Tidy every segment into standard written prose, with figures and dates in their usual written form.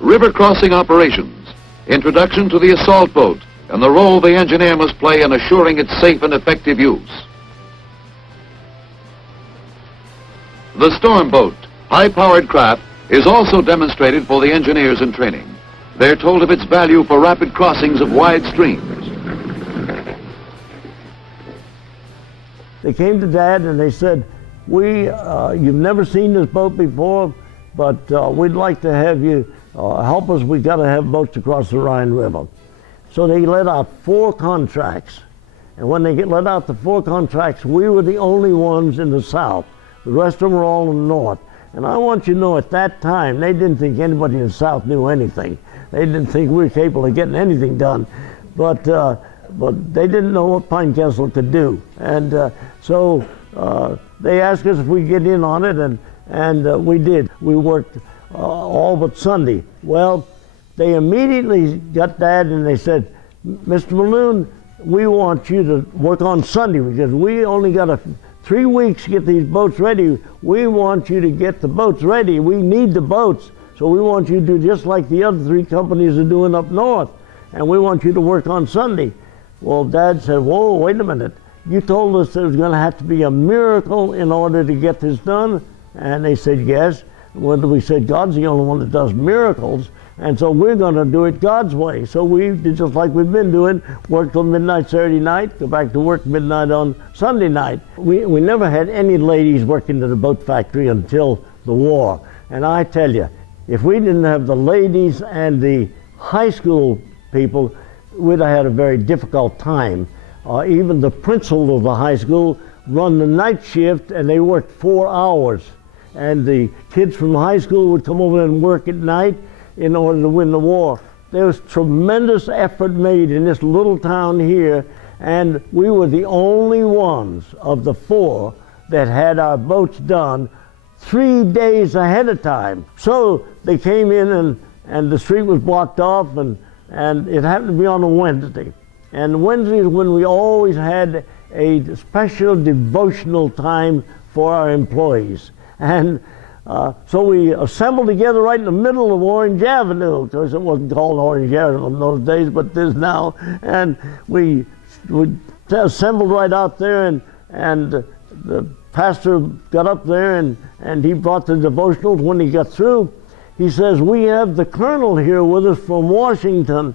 river crossing operations, introduction to the assault boat, and the role the engineer must play in assuring its safe and effective use. The storm boat, high-powered craft, is also demonstrated for the engineers in training. They're told of its value for rapid crossings of wide streams. They came to Dad and they said, you've never seen this boat before, but we'd like to have you help us. We've got to have boats across the Rhine River. So they let out 4 contracts. And when they let out the 4 contracts, we were the only ones in the south. The rest of them were all in the north. And I want you to know, at that time, they didn't think anybody in the south knew anything. They didn't think we were capable of getting anything done. But they didn't know what Pine Castle could do. And so they asked us if we'd get in on it, and we did. We worked all but Sunday. Well, they immediately got Dad and they said, Mr. Malone, we want you to work on Sunday because we only got 3 weeks to get these boats ready. We want you to get the boats ready. We need the boats. So we want you to do just like the other 3 companies are doing up north. And we want you to work on Sunday. Well, Dad said, whoa, wait a minute. You told us there was going to have to be a miracle in order to get this done. And they said, yes. Well, we said, God's the only one that does miracles. And so we're going to do it God's way. So we did just like we've been doing, work till midnight Saturday night, go back to work midnight on Sunday night. We never had any ladies working at the boat factory until the war. And I tell you, if we didn't have the ladies and the high school people, we'd have had a very difficult time. Even the principal of the high school run the night shift and they worked 4 hours. And the kids from high school would come over and work at night in order to win the war. There was tremendous effort made in this little town here, and we were the only ones of the 4 that had our boats done 3 days ahead of time. So they came in and the street was blocked off, and it happened to be on a Wednesday. And Wednesday is when we always had a special devotional time for our employees. And so we assembled together right in the middle of Orange Avenue, because it wasn't called Orange Avenue in those days, but it is now. And we assembled right out there, and the pastor got up there and he brought the devotionals. When he got through, he says, we have the colonel here with us from Washington.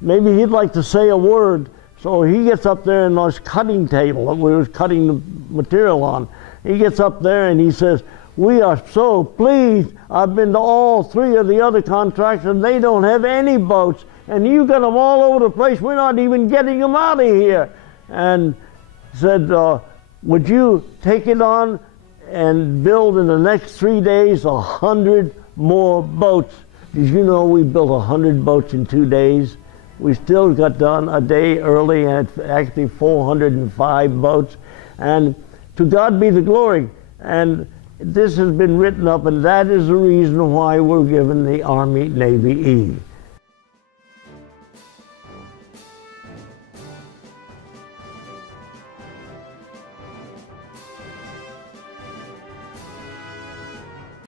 Maybe he'd like to say a word. So he gets up there in this cutting table that we was cutting the material on. He gets up there and he says, we are so pleased. I've been to all 3 of the other contracts and they don't have any boats. And you got them all over the place. We're not even getting them out of here. And said, would you take it on and build in the next 3 days 100 more boats? Did you know we built 100 boats in 2 days? We still got done a day early, and actually 405 boats. And to God be the glory. And this has been written up, and that is the reason why we're given the Army Navy E.